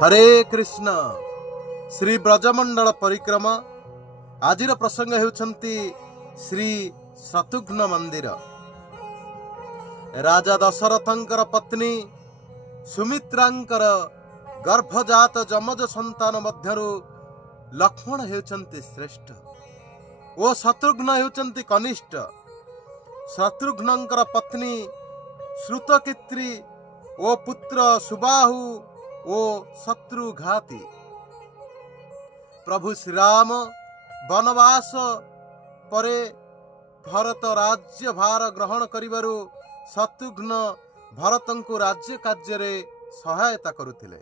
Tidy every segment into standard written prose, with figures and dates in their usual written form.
हरे कृष्ण। श्री ब्रजमंडल परिक्रमा। आजिर प्रसंग हेउछंती श्री शत्रुघ्न मंदिर। राजा दशरथंकर पत्नी सुमित्रांकर गर्भजात जमज संतान मध्यरु लक्ष्मण हेउछंती श्रेष्ठ ओ शत्रुघ्न हेउछंती कनिष्ठ। शत्रुघ्नंकर पत्नी श्रुतकीत्री ओ पुत्र सुबाहु ओ शत्रुघाती। प्रभु श्रीराम वनवास परे भरत राज्य भार ग्रहण करिबारु शत्रुघ्न भरतंकु राज्य कार्य सहायता करुथिले।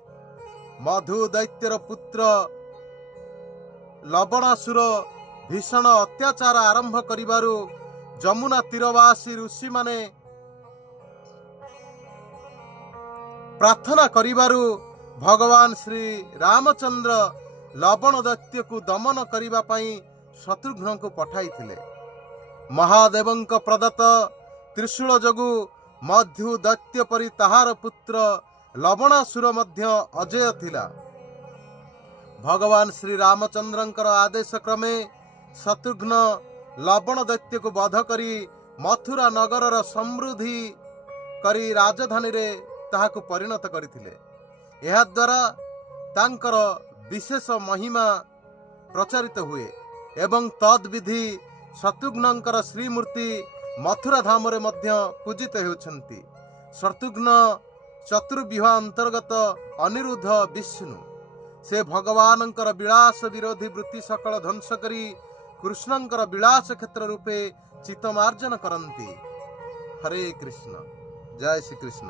मधु दैत्यर पुत्र लवणासुर भीषण अत्याचार आरंभ करिबारु जमुना तीरवासी ऋषि माने प्रार्थना करिबारु भगवान श्री रामचंद्र लवण दैत्य को दमन करिबा पई शत्रुघ्न को पठाइथिले। महादेवंक प्रदत्त त्रिशूल जगु मधु दैत्य परि ताहार पुत्र लवणासुर मध्य अजय थिला। भगवान श्री रामचंद्रंकर आदेश क्रमे शत्रुघ्न लवण दैत्य को वध करी मथुरा नगरर समृद्धि करी राजधानी रे ताहाकु परिणत करिथिले। एहा द्वारा तांकर विशेष महिमा प्रचारित हुए एवं तद्विधि शत्रुघ्नंकर श्रीमूर्ति मथुरा धाम रे मध्य पूजित हेउछंती। शत्रुघ्न चतुर्व्यूह अंतर्गत अनिरुद्ध विष्णु से भगवानंकर विलास विरोधी वृत्ति सकल ध्वंस करी कृष्णंकर विलास क्षेत्र रूपे चित्तमार्जन करंती। हरे कृष्ण। जय श्री कृष्ण।